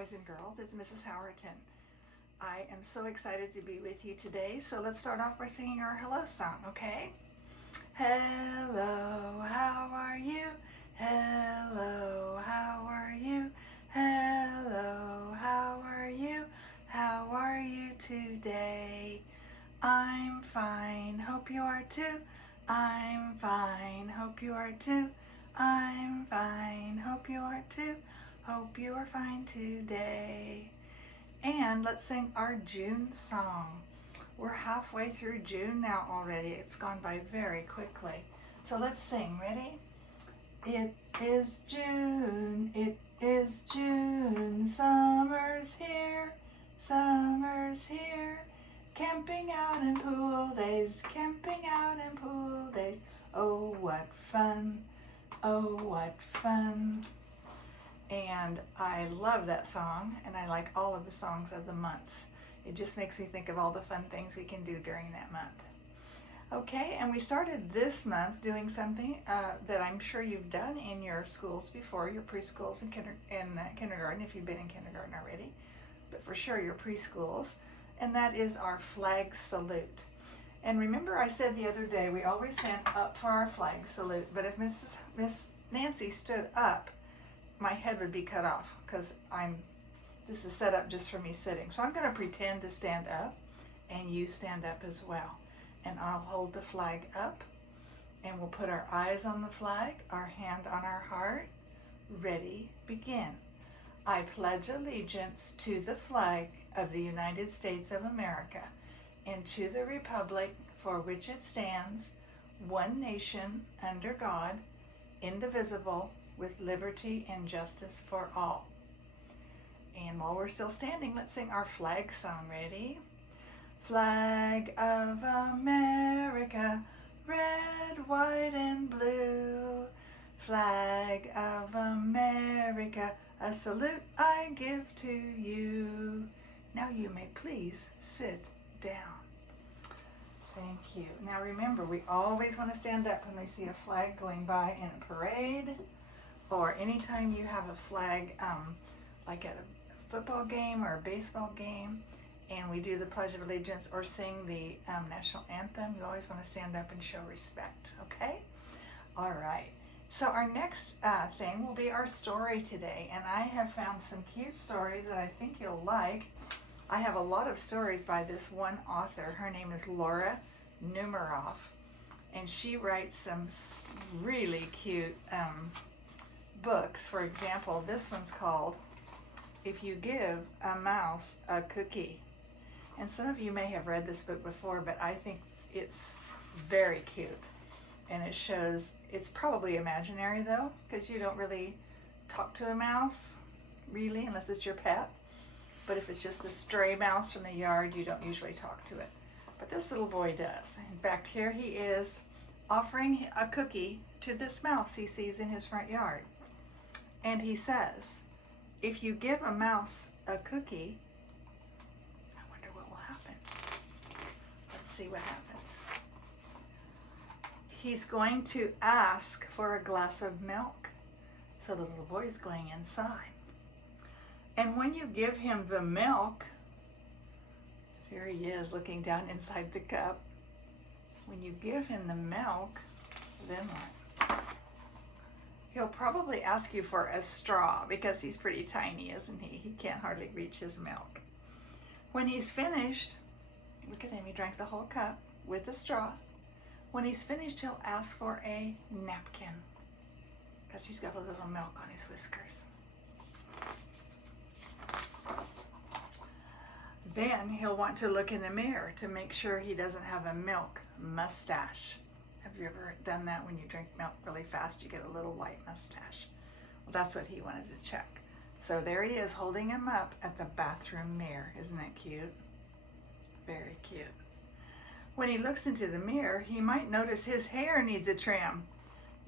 boys and girls. It's Mrs. Howerton. I am so excited to be with you today. So let's start off by singing our hello song, okay? Hello, how are you? Hello, how are you? Hello, how are you? How are you today? I'm fine, hope you are too. I'm fine, hope you are too. I'm fine, hope you are too. Hope you are fine today. And let's sing our June song. We're halfway through June now already. It's gone by very quickly. So let's sing. Ready? It is June, it is June. Summer's here, summer's here. Camping out in pool days, camping out in pool days. Oh, what fun, oh, what fun. And I love that song, and I like all of the songs of the months. It just makes me think of all the fun things we can do during that month. Okay, and we started this month doing something that I'm sure you've done in your schools before, your preschools and kindergarten, if you've been in kindergarten already, but for sure your preschools, and that is our flag salute. And remember I said the other day we always stand up for our flag salute, but if Miss Nancy stood up, my head would be cut off because this is set up just for me sitting. So I'm going to pretend to stand up, and you stand up as well. And I'll hold the flag up, and we'll put our eyes on the flag, our hand on our heart. Ready, begin. I pledge allegiance to the flag of the United States of America and to the republic for which it stands, one nation, under God, indivisible, with liberty and justice for all. And while we're still standing, let's sing our flag song. Ready? Flag of America, red, white, and blue. Flag of America, a salute I give to you. Now you may please sit down. Thank you. Now remember, we always want to stand up when we see a flag going by in a parade, or anytime you have a flag, like at a football game or a baseball game, and we do the Pledge of Allegiance or sing the national anthem, you always want to stand up and show respect, okay? All right, so our next thing will be our story today, and I have found some cute stories that I think you'll like. I have a lot of stories by this one author. Her name is Laura Numeroff, and she writes some really cute books. For example, this one's called If You Give a Mouse a Cookie. And some of you may have read this book before, but I think it's very cute. And it shows, it's probably imaginary though, because you don't really talk to a mouse, really, unless it's your pet. But if it's just a stray mouse from the yard, you don't usually talk to it. But this little boy does. In fact, here he is offering a cookie to this mouse he sees in his front yard. And he says, if you give a mouse a cookie, I wonder what will happen. Let's see what happens. He's going to ask for a glass of milk. So the little boy's going inside. And when you give him the milk, here he is looking down inside the cup. When you give him the milk, then what? He'll probably ask you for a straw because he's pretty tiny, isn't he? He can't hardly reach his milk. When he's finished, look at him, he drank the whole cup with a straw. When he's finished, he'll ask for a napkin because he's got a little milk on his whiskers. Then he'll want to look in the mirror to make sure he doesn't have a milk mustache. Have you ever done that? When you drink milk really fast, you get a little white mustache. Well, that's what he wanted to check. So there he is holding him up at the bathroom mirror. Isn't that cute? Very cute. When he looks into the mirror, he might notice his hair needs a trim.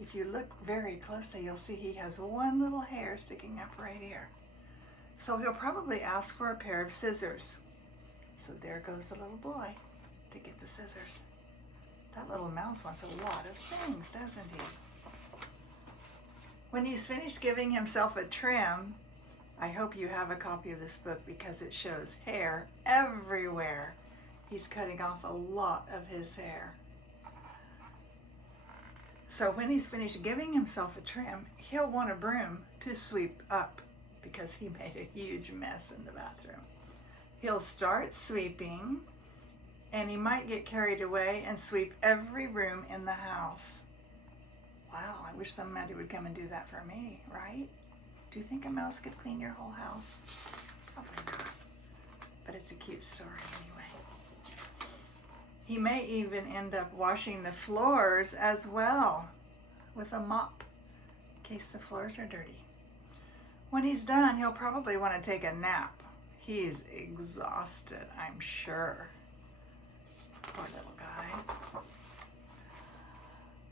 If you look very closely, you'll see he has one little hair sticking up right here. So he'll probably ask for a pair of scissors. So there goes the little boy to get the scissors. That little mouse wants a lot of things, doesn't he? When he's finished giving himself a trim, I hope you have a copy of this book because it shows hair everywhere. He's cutting off a lot of his hair. So when he's finished giving himself a trim, he'll want a broom to sweep up because he made a huge mess in the bathroom. He'll start sweeping, and he might get carried away and sweep every room in the house. Wow, I wish somebody would come and do that for me, right? Do you think a mouse could clean your whole house? Probably not. But it's a cute story anyway. He may even end up washing the floors as well with a mop in case the floors are dirty. When he's done, he'll probably want to take a nap. He's exhausted, I'm sure. Poor little guy.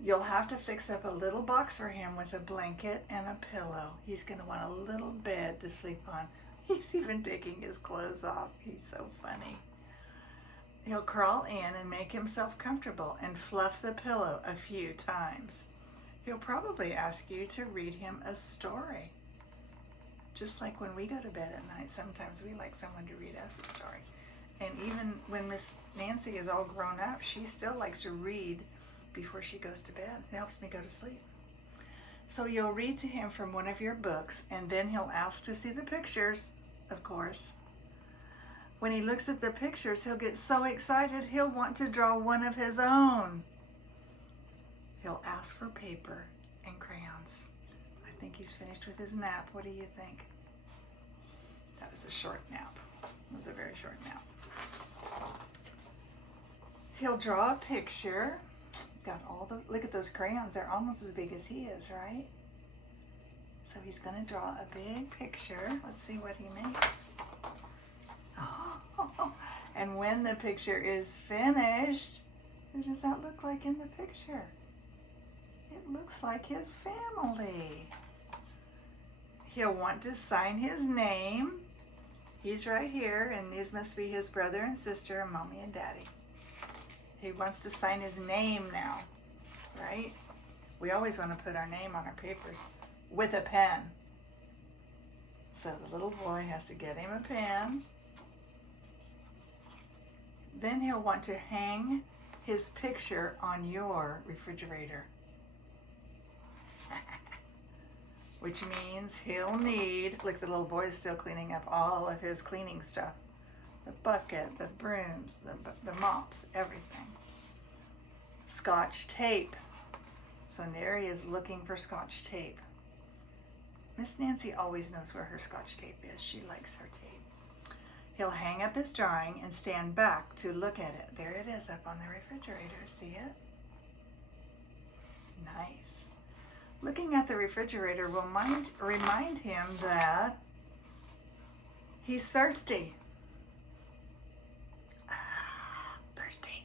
You'll have to fix up a little box for him with a blanket and a pillow. He's going to want a little bed to sleep on. He's even taking his clothes off. He's so funny. He'll crawl in and make himself comfortable and fluff the pillow a few times. He'll probably ask you to read him a story. Just like when we go to bed at night, sometimes we like someone to read us a story. And even when Miss Nancy is all grown up, she still likes to read before she goes to bed. It helps me go to sleep. So you'll read to him from one of your books, and then he'll ask to see the pictures, of course. When he looks at the pictures, he'll get so excited he'll want to draw one of his own. He'll ask for paper and crayons. I think he's finished with his nap. What do you think? That was a short nap. It was a very short nap. He'll draw a picture. Got all those, look at those crayons. They're almost as big as he is, right? So he's going to draw a big picture. Let's see what he makes. Oh, and when the picture is finished, who does that look like in the picture? It looks like his family. He'll want to sign his name. He's right here, and these must be his brother and sister, and mommy and daddy. He wants to sign his name now, right? We always want to put our name on our papers with a pen. So the little boy has to get him a pen. Then he'll want to hang his picture on your refrigerator. Which means he'll need, look, the little boy is still cleaning up all of his cleaning stuff. The bucket, the brooms, the mops, everything. Scotch tape. So there he is looking for Scotch tape. Miss Nancy always knows where her Scotch tape is. She likes her tape. He'll hang up his drawing and stand back to look at it. There it is up on the refrigerator. See it? Nice. Looking at the refrigerator will remind him that he's thirsty. Thirsty.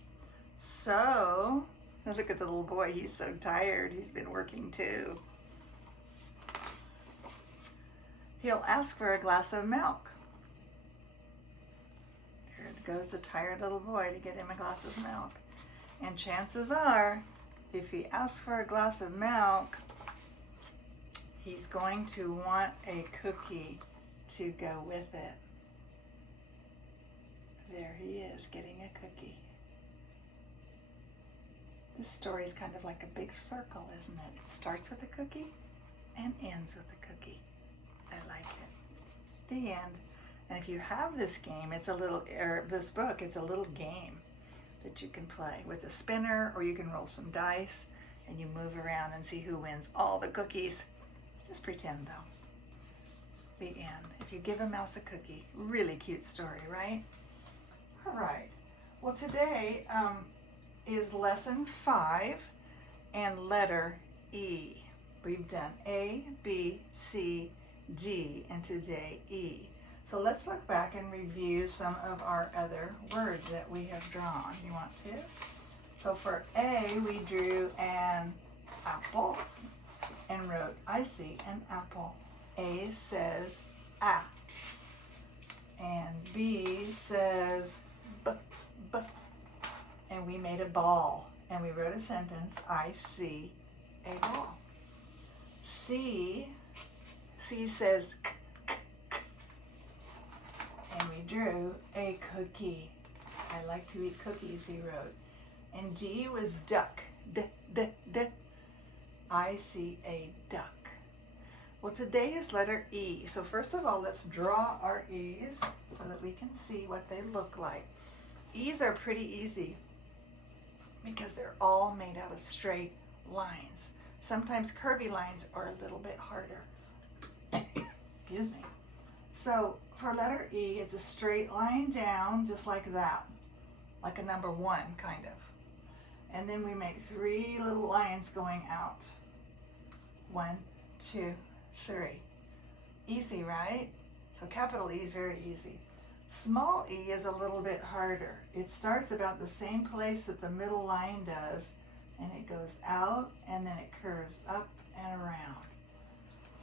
So, look at the little boy. He's so tired. He's been working too. He'll ask for a glass of milk. There goes the tired little boy to get him a glass of milk. And chances are, if he asks for a glass of milk, he's going to want a cookie to go with it. There he is, getting a cookie. This story is kind of like a big circle, isn't it? It starts with a cookie and ends with a cookie. I like it. The end. And if you have this game, it's a little, or this book, it's a little game that you can play with a spinner, or you can roll some dice and you move around and see who wins all the cookies. Just pretend though. The end. If you give a mouse a cookie, really cute story, right? All right. Well, today is lesson 5 and letter E. We've done A, B, C, D, and today E. So let's look back and review some of our other words that we have drawn. You want to? So for A, we drew an apple and wrote, I see an apple. A says A. And B says B, B. And we made a ball. And we wrote a sentence, I see a ball. C says K, K, K. cookie. I like to eat cookies, he wrote. And D was duck. D, d, d. I see a duck. Well, today is letter E. So first of all, let's draw our E's so that we can see what they look like. E's are pretty easy because they're all made out of straight lines. Sometimes curvy lines are a little bit harder. Excuse me. So for letter E, it's a straight line down just like that, like a number 1 kind of. And then we make 3 little lines going out. 1, 2, 3. Easy, right? So capital E is very easy. Small e is a little bit harder. It starts about the same place that the middle line does, and it goes out and then it curves up and around.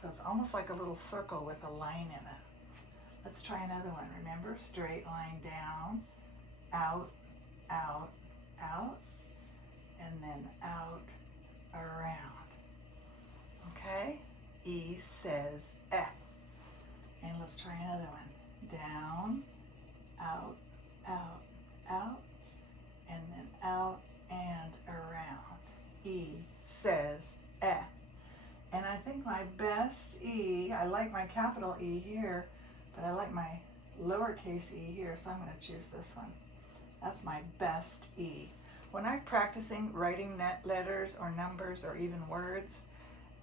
So it's almost like a little circle with a line in it. Let's try another one. Remember, straight line down, out, out, out, and then out, around. Okay? E says eh. And let's try another one. Down, out, out, out, and then out and around. E says eh. And I think my best E, I like my capital E here, but I like my lowercase e here, so I'm going to choose this one. That's my best E. When I'm practicing writing letters or numbers or even words,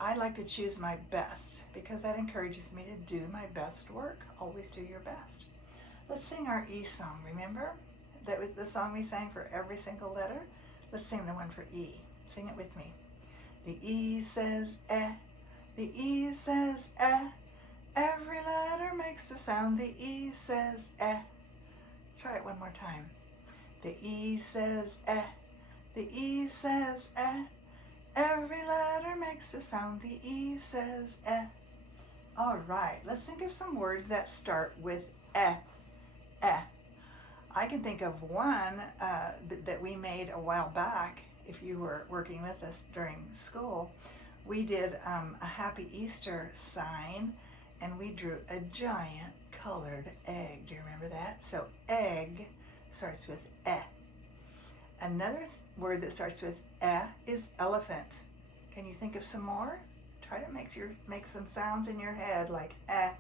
I like to choose my best because that encourages me to do my best work. Always do your best. Let's sing our E song, remember? That was the song we sang for every single letter. Let's sing the one for E. Sing it with me. The E says eh, the E says eh. Every letter makes a sound, the E says eh. Let's try it one more time. The E says eh, the E says eh. Every letter makes a sound, the E says eh. All right, let's think of some words that start with eh, eh. I can think of one that we made a while back. If you were working with us during school, we did a Happy Easter sign, and we drew a giant colored egg. Do you remember that? So egg starts with eh. Another word that starts with eh is elephant. Can you think of some more? Try to make some sounds in your head like eh,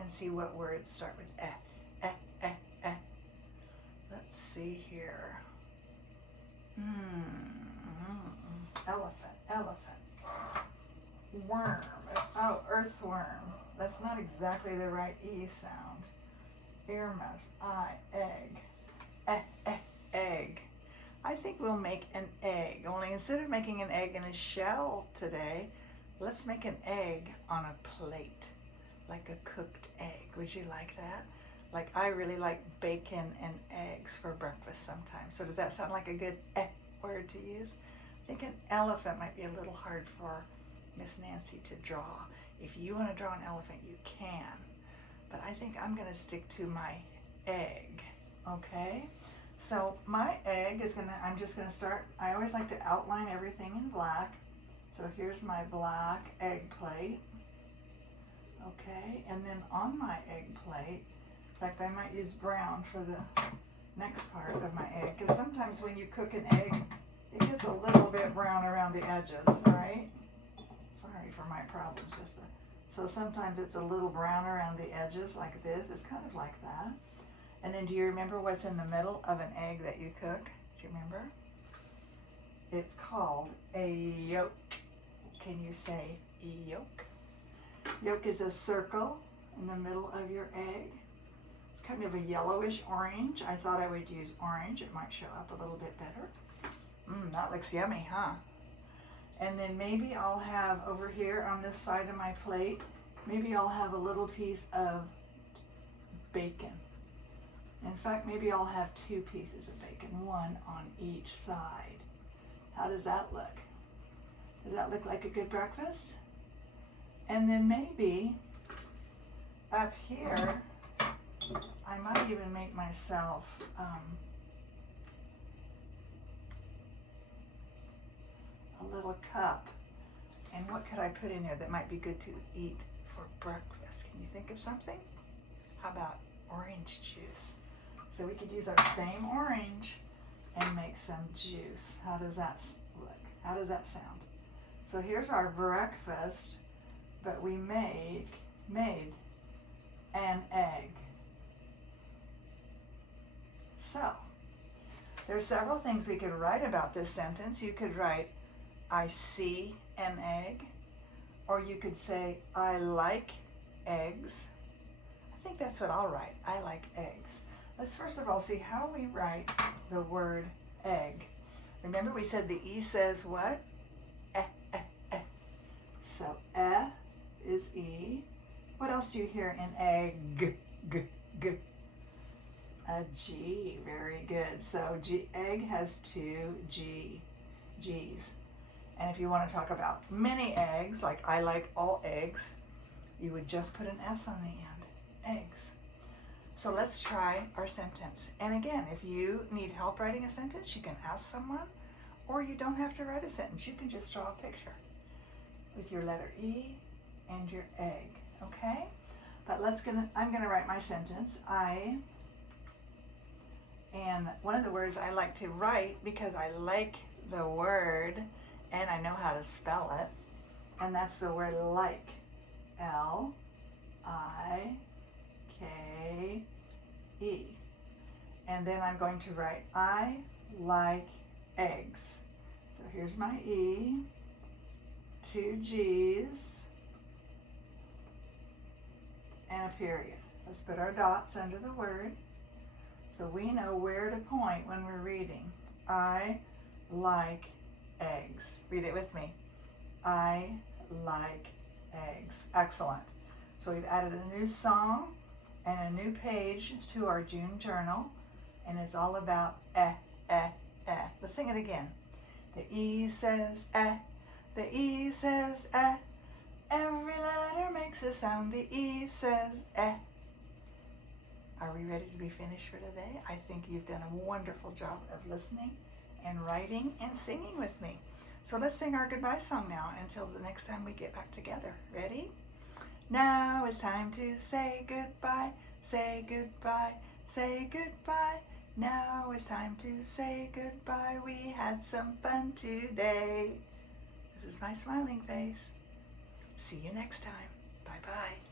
and see what words start with eh, eh, eh, eh. Let's see here. Elephant, elephant. Worm. Oh, earthworm. That's not exactly the right E sound. Ear mouse. I, egg. Egg. I think we'll make an egg. Only instead of making an egg in a shell today, let's make an egg on a plate, like a cooked egg. Would you like that? Like, I really like bacon and eggs for breakfast sometimes. So does that sound like a good word to use? I think an elephant might be a little hard for Miss Nancy to draw. If you want to draw an elephant, you can. But I think I'm going to stick to my egg, okay? So my egg is I'm just going to start, I always like to outline everything in black. So here's my black egg plate, okay? And then on my egg plate, in fact, I might use brown for the next part of my egg, because sometimes when you cook an egg, it gets a little bit brown around the edges, right? Sorry for my problems with it. So sometimes it's a little brown around the edges like this. It's kind of like that. And then do you remember what's in the middle of an egg that you cook? Do you remember? It's called a yolk. Can you say yolk? Yolk is a circle in the middle of your egg. It's kind of a yellowish orange. I thought I would use orange. It might show up a little bit better. That looks yummy, huh? And then maybe I'll have over here on this side of my plate, maybe I'll have a little piece of bacon. In fact, maybe I'll have 2 pieces of bacon, one on each side. How does that look? Does that look like a good breakfast? And then maybe up here, I might even make myself a little cup. And what could I put in there that might be good to eat for breakfast? Can you think of something? How about orange juice? So we could use our same orange and make some juice. How does that look? How does that sound? So here's our breakfast, but we made an egg. So there's several things we could write about this sentence. You could write, I see an egg, or you could say, I like eggs. I think that's what I'll write. I like eggs. Let's first of all see how we write the word egg. Remember we said the E says what? Eh, eh, eh. So is E. What else do you hear in egg? G, g. A G. Very good. So egg has two G's. And if you want to talk about many eggs, like I like all eggs, you would just put an S on the end. Eggs. So let's try our sentence. And again, if you need help writing a sentence, you can ask someone, or you don't have to write a sentence. You can just draw a picture with your letter E and your egg, okay? But I'm gonna write my sentence. And one of the words I like to write, because I like the word and I know how to spell it, and that's the word like. L-I-K-E. And then I'm going to write, I like eggs. So here's my E, two G's, and a period. Let's put our dots under the word so we know where to point when we're reading. I like eggs. Read it with me. I like eggs. Excellent. So we've added a new song and a new page to our June journal, and it's all about eh, eh, eh. Let's sing it again. The E says eh, the E says eh. Every letter makes a sound. The E says eh. Are we ready to be finished for today? I think you've done a wonderful job of listening and writing and singing with me. So let's sing our goodbye song now until the next time we get back together. Ready? Now it's time to say goodbye, say goodbye, say goodbye. Now it's time to say goodbye. We had some fun today. This is my smiling face. See you next time. Bye-bye.